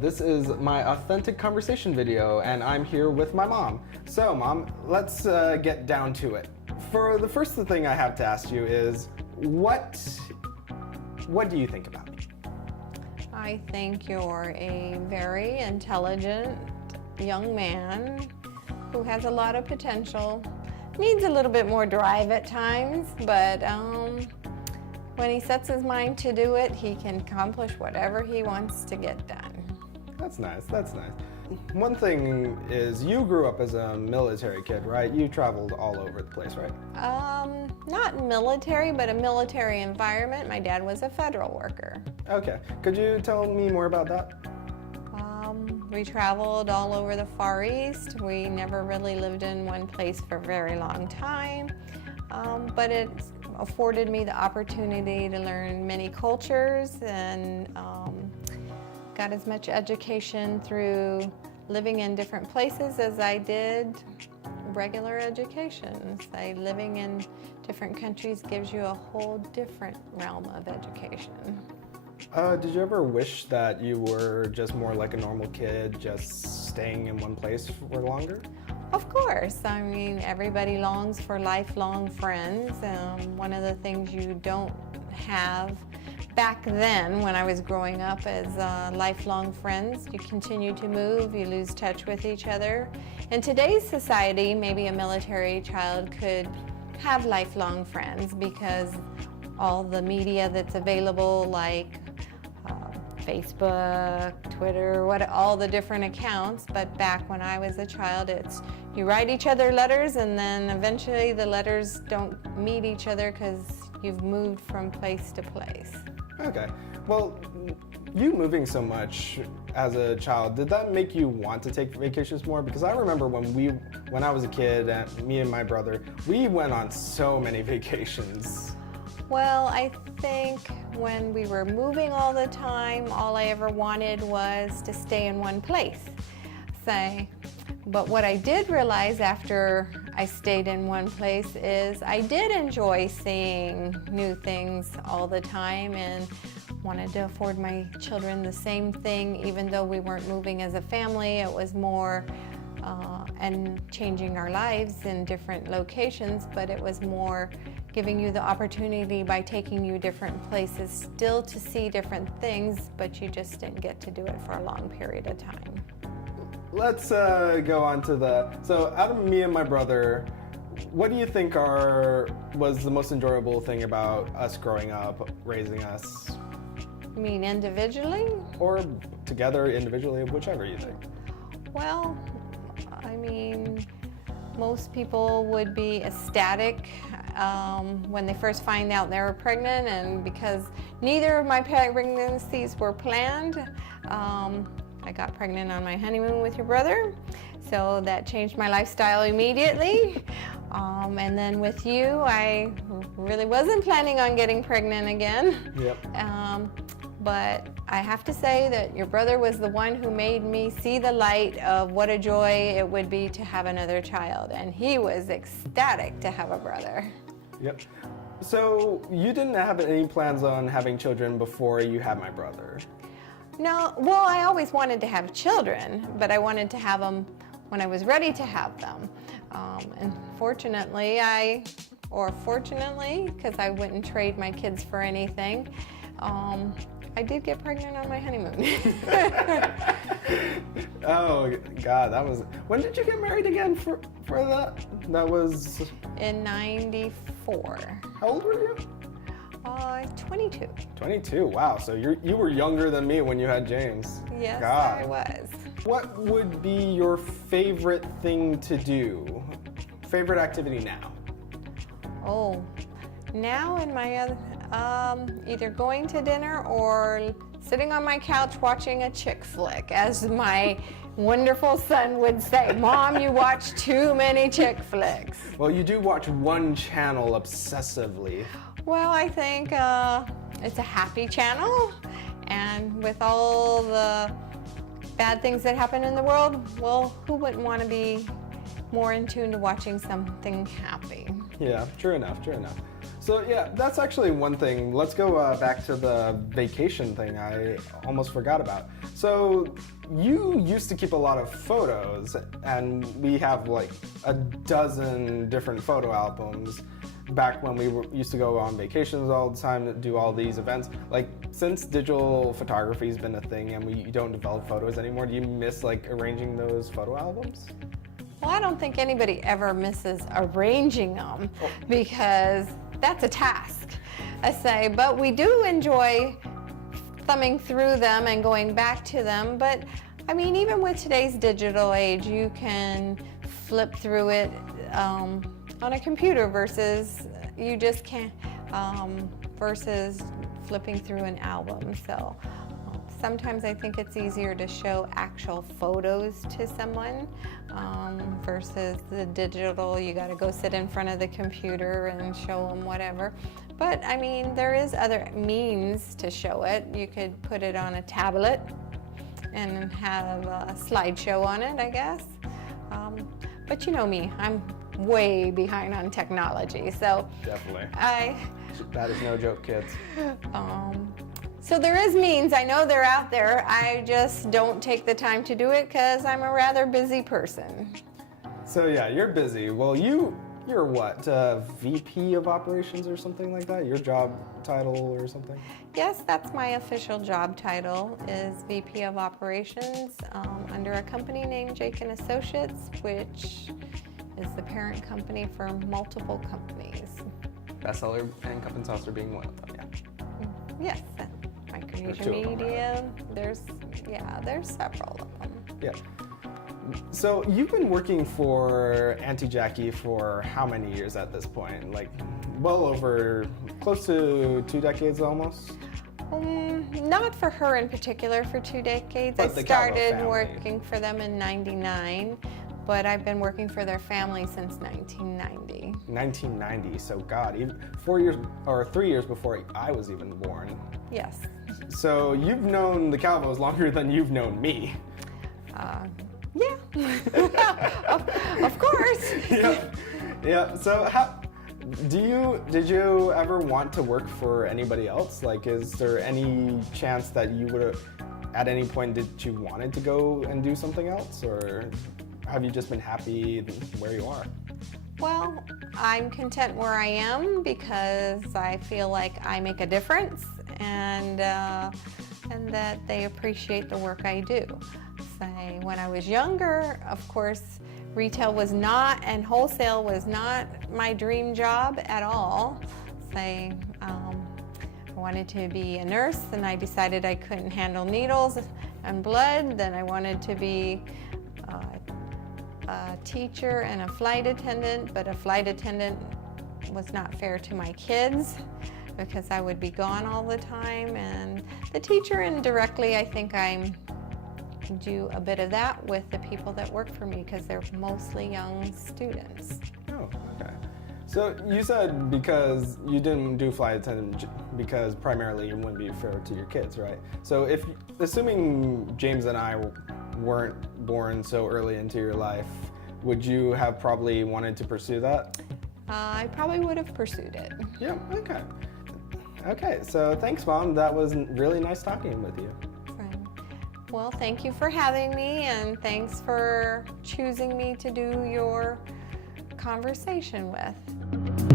this is my authentic conversation video, and I'm here with my mom. So, Mom, let's get down to it. For the first thing I have to ask you is, what do you think about me? I think you're a very intelligent young man who has a lot of potential. Needs a little bit more drive at times, but when he sets his mind to do it, he can accomplish whatever he wants to get done. That's nice, that's nice. One thing is, you grew up as a military kid, right? You traveled all over the place, right? Not military, but a military environment. My dad was a federal worker. Okay, could you tell me more about that? We traveled all over the Far East. We never really lived in one place for a very long time, but it afforded me the opportunity to learn many cultures and got as much education through living in different places as I did regular education. Living in different countries gives you a whole different realm of education. Did you ever wish that you were just more like a normal kid, just staying in one place for longer? Of course. I mean, everybody longs for lifelong friends. One of the things you don't have back then when I was growing up is lifelong friends. You continue to move, you lose touch with each other. In today's society, maybe a military child could have lifelong friends because all the media that's available, like Facebook, Twitter, all the different accounts. But back when I was a child, it's you write each other letters and then eventually the letters don't meet each other because you've moved from place to place. Okay. Well, you moving so much as a child, did that make you want to take vacations more? Because I remember when I was a kid, me and my brother, we went on so many vacations. Well, I think when we were moving all the time, all I ever wanted was to stay in one place. But what I did realize after I stayed in one place is I did enjoy seeing new things all the time and wanted to afford my children the same thing. Even though we weren't moving as a family, it was more and changing our lives in different locations, but it was more giving you the opportunity by taking you different places still to see different things, but you just didn't get to do it for a long period of time. Let's go on to so out of me and my brother, what do you think was the most enjoyable thing about us growing up, raising us? You mean individually? Or together, individually, whichever you think. Well, I mean, most people would be ecstatic when they first find out they were pregnant, and because neither of my pregnancies were planned, I got pregnant on my honeymoon with your brother, so that changed my lifestyle immediately. And then with you, I really wasn't planning on getting pregnant again. Yep. But I have to say that your brother was the one who made me see the light of what a joy it would be to have another child, and he was ecstatic to have a brother. Yep. So you didn't have any plans on having children before you had my brother? No, well, I always wanted to have children, but I wanted to have them when I was ready to have them. And fortunately, because I wouldn't trade my kids for anything, I did get pregnant on my honeymoon. Oh, God, when did you get married again for that? That was... In 94. How old were you? 22. 22, wow, so you were younger than me when you had James. Yes, God. I was. What would be your favorite thing to do? Favorite activity now? Oh, now in my either going to dinner or sitting on my couch watching a chick flick, as my wonderful son would say. Mom, you watch too many chick flicks. Well, you do watch one channel obsessively. Well, I think it's a happy channel, and with all the bad things that happen in the world, well, who wouldn't want to be more in tune to watching something happy? Yeah, true enough, true enough. So yeah, that's actually one thing. Let's go back to the vacation thing I almost forgot about. So you used to keep a lot of photos, and we have like a dozen different photo albums back when used to go on vacations all the time to do all these events. Like, since digital photography has been a thing and we don't develop photos anymore, do you miss like arranging those photo albums? Well, I don't think anybody ever misses arranging them because that's a task, I say. But we do enjoy thumbing through them and going back to them. But I mean, even with today's digital age, you can flip through it on a computer versus you just can't, versus flipping through an album. So sometimes I think it's easier to show actual photos to someone versus the digital. You got to go sit in front of the computer and show them whatever. But I mean, there is other means to show it. You could put it on a tablet and have a slideshow on it, I guess. But you know me, I'm way behind on technology, so Definitely. I. That is no joke, kids. So there is means, I know they're out there, I just don't take the time to do it because I'm a rather busy person. So yeah, you're busy. Well, you're what, VP of operations or something like that? Your job title or something? Yes, that's my official job title, is VP of operations under a company named Jake & Associates, which is the parent company for multiple companies. Bestseller and Cup and Saucer being one of them, yeah. Yes, Micronesia two of them, Media, there's several of them. Yeah. So you've been working for Auntie Jackie for how many years at this point? Like, well over, close to 2 decades almost? Not for her in particular for 2 decades. But I the Calvo started family. working for them in '99, but I've been working for their family since 1990. 1990, so God, even 4 years or 3 years before I was even born. Yes. So you've known the Calvos longer than you've known me. Yeah. of course. Yeah. So did you ever want to work for anybody else? Like, is there any chance that you would have, at any point, did you wanted to go and do something else, or have you just been happy where you are? Well, I'm content where I am because I feel like I make a difference and that they appreciate the work I do. Say, when I was younger, of course, retail was not and wholesale was not my dream job at all. Say, I wanted to be a nurse and I decided I couldn't handle needles and blood. Then I wanted to be a teacher and a flight attendant, but a flight attendant was not fair to my kids because I would be gone all the time. And the teacher, indirectly, I think I do a bit of that with the people that work for me because they're mostly young students. Oh, okay. So you said because you didn't do flight attendant because primarily you wouldn't be fair to your kids, right? So assuming James and I weren't born so early into your life, would you have probably wanted to pursue that? I probably would have pursued it. Yeah, okay. Okay, so thanks, Mom. That was really nice talking with you. Well, thank you for having me, and thanks for choosing me to do your conversation with.